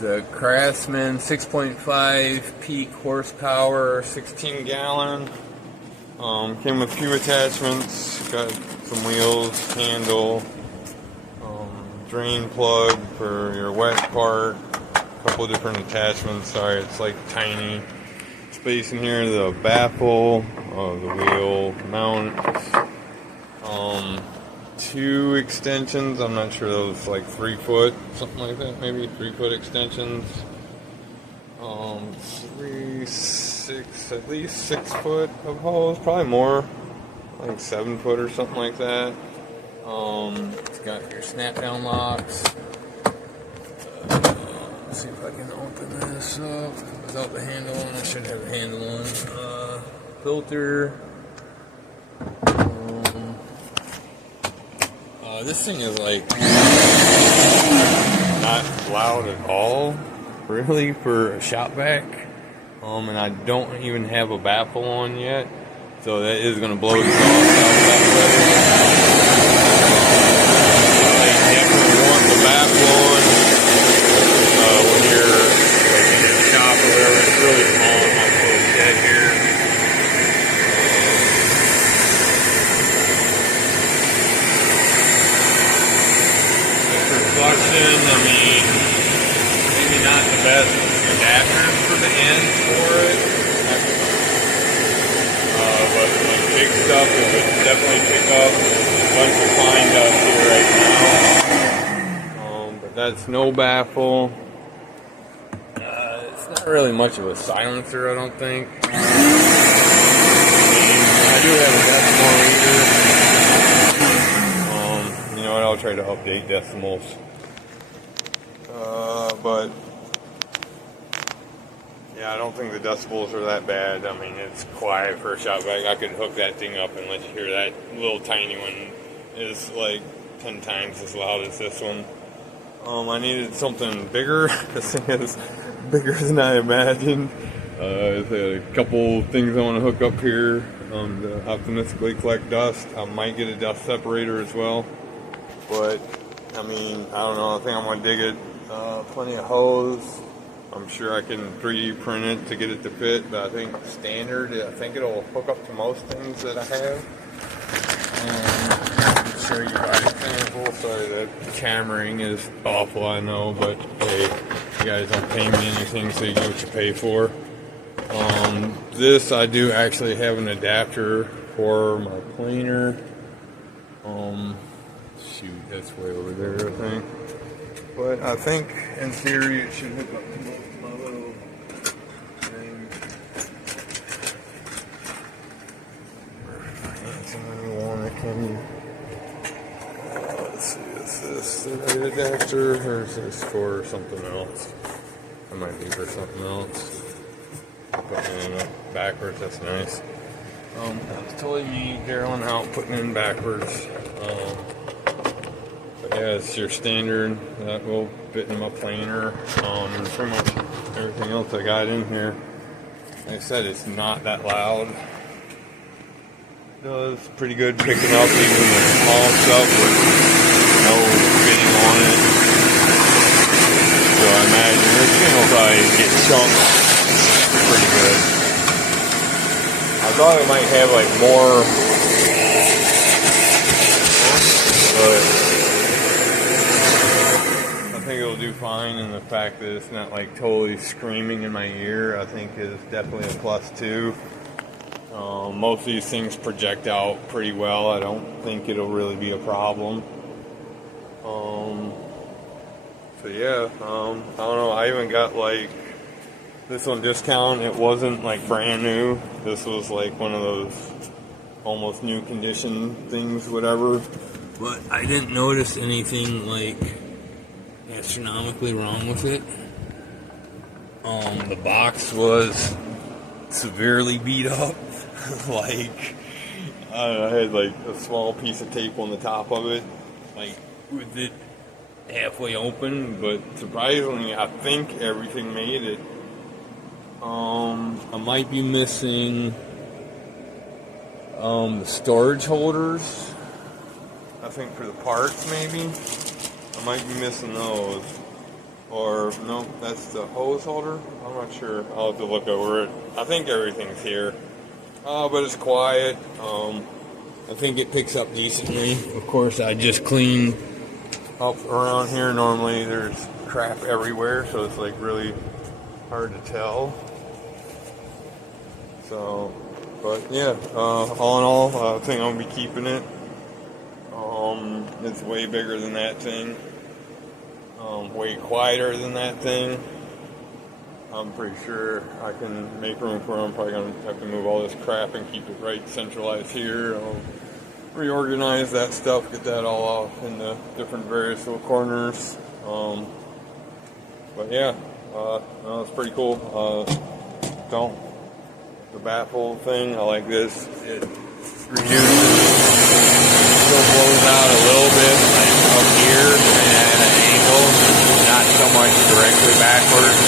It's a CRAFTSMAN 6.5 peak horsepower, 16 gallon. Came with a few attachments. Got some wheels, handle, drain plug for your wet part. A couple of different attachments. Sorry, it's like tiny space in here. The baffle, the wheel mounts. 2 extensions. I'm not sure those, like 3 foot, something like that. Maybe 3 foot extensions. 6, at least 6 foot of hose. Probably more, like 7 foot or something like that. It's got your snap down locks. Let's see if I can open this up without the handle on. I should have a handle on. Filter. This thing is like not loud at all, really, for a shop vac. And I don't even have a baffle on yet, so that is going to blow the exhaust out that way. They definitely want the baffle on when you're like in your shop or whatever. It's really small. I'm not close dead here. Reflection, I mean, maybe not the best adapters for the ends for it, but like big stuff, it would definitely pick up a bunch of fine dust here right now. But that's no baffle. It's not really much of a silencer, I don't think. I do have a decimal reader. You know what, I'll try to update decimals. But yeah, I don't think the decibels are that bad. I mean, it's quiet for a shop vac. I could hook that thing up and let you hear that little tiny one is like 10 times as loud as this one. I needed something bigger. This thing is bigger than I imagined. There's a couple things I want to hook up here to optimistically collect dust. I might get a dust separator as well. But, I mean, I don't know. I think I'm going to dig it. Plenty of hose. I'm sure I can 3D print it to get it to fit, but I think standard, I think it'll hook up to most things that I have. I'll show you by example. Sorry, the cameraing is awful, I know, but hey, you guys don't pay me anything, so you get what you pay for. This, I do actually have an adapter for my planer. Shoot, that's way over there, I think. But I think, in theory, it should hook up to my little thing. When you want it, can you? Let's see, is this the right adapter, or is this for something else? It might be for something else. Putting it up backwards, that's nice. That's totally me, barreling out, putting it in backwards. But yeah, it's your standard that will fit in my planer. And pretty much everything else I got in here. Like I said, it's not that loud. It does pretty good picking up even the small stuff with no fitting on it. So I imagine this thing will probably get chunked pretty good. I thought it might have like more, but I think it'll do fine, and the fact that it's not like totally screaming in my ear, I think is definitely a plus too. Most of these things project out pretty well. I don't think it'll really be a problem. So yeah, I don't know, I even got like this on discount. It wasn't like brand new. This was like one of those almost new condition things, whatever. But I didn't notice anything like astronomically wrong with it. The box was severely beat up. Like, I had like a small piece of tape on the top of it, like with it halfway open, but surprisingly, I think everything made it. I might be missing the storage holders. I think for the parts, maybe. I might be missing those. Or no, that's the hose holder. I'm not sure. I'll have to look over it. I think everything's here, but it's quiet. I think it picks up decently. Of course, I just clean up around here. Normally, there's crap everywhere, so it's like really hard to tell. So, but yeah, all in all, I think I'm gonna be keeping it. It's way bigger than that thing. Way quieter than that thing. I'm pretty sure I can make room for it. I'm probably going to have to move all this crap and keep it right centralized here. I'll reorganize that stuff, get that all off in the different various little corners. But yeah, no, it's pretty cool. The baffle thing, I like this. It reduces, still blows out a little bit, like up here at an angle, not so much directly backwards,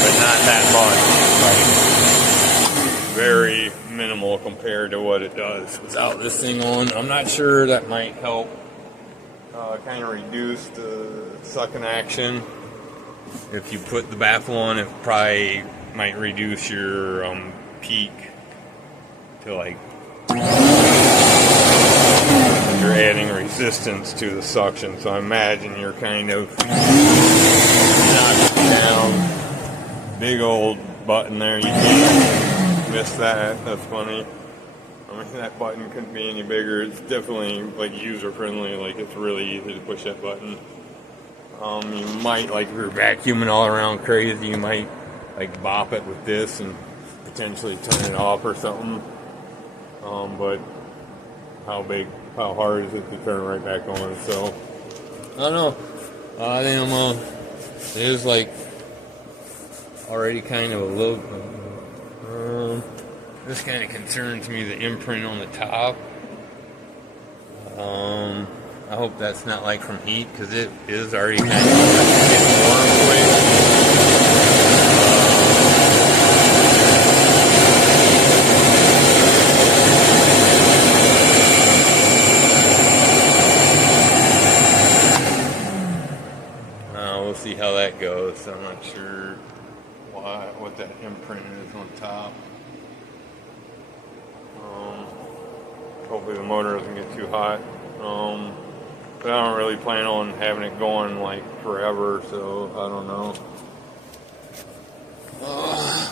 but not that much. Like very minimal compared to what it does without this thing on. I'm not sure, that might help kind of reduce the sucking action. If you put the baffle on, it probably might reduce your peak to like, you're adding resistance to the suction, so I imagine you're kind of knocking down. Big old button there, you can't miss that. That's funny. I mean, that button couldn't be any bigger. It's definitely like user friendly, like it's really easy to push that button. You might, like if you're vacuuming all around crazy, you might like bop it with this and potentially turn it off or something. But how hard is it to turn right back on? So I don't know. I think it is like already kind of a little. This kind of concerns me, the imprint on the top. I hope that's not like from heat, because it is already kind of getting warm quick. We'll see how that goes. I'm not sure what that imprint is on top. Hopefully the motor doesn't get too hot. But I don't really plan on having it going like forever, so I don't know.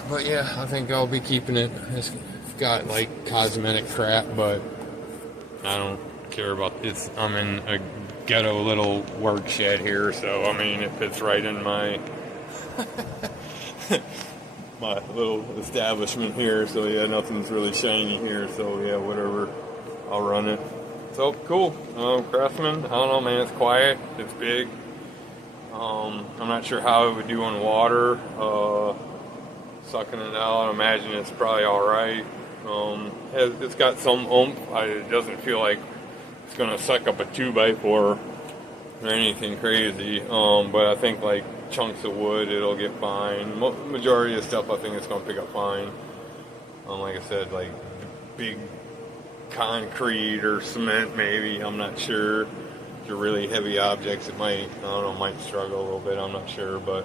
But yeah, I think I'll be keeping it. It's got like cosmetic crap, but I don't care about this. I'm in a ghetto little work shed here, so I mean it fits right in my my little establishment here. So yeah, nothing's really shiny here, so yeah, whatever, I'll run it. So cool. Craftsman, I don't know, man, it's quiet, it's big. I'm not sure how it would do on water, sucking it out. I imagine it's probably alright. It's got some oomph. It doesn't feel like it's gonna suck up a 2x4 or anything crazy, but I think like chunks of wood, it'll get fine. Majority of stuff I think it's gonna pick up fine. Like I said, like big concrete or cement maybe, I'm not sure. If they're really heavy objects, it might, I don't know, might struggle a little bit, I'm not sure, but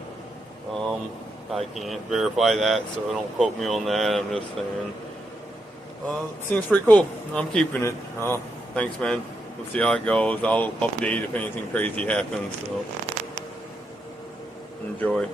I can't verify that, so don't quote me on that. I'm just saying it seems pretty cool. I'm keeping it. Thanks, man. We'll see how it goes. I'll update if anything crazy happens, so enjoy.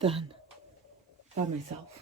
Done. By myself.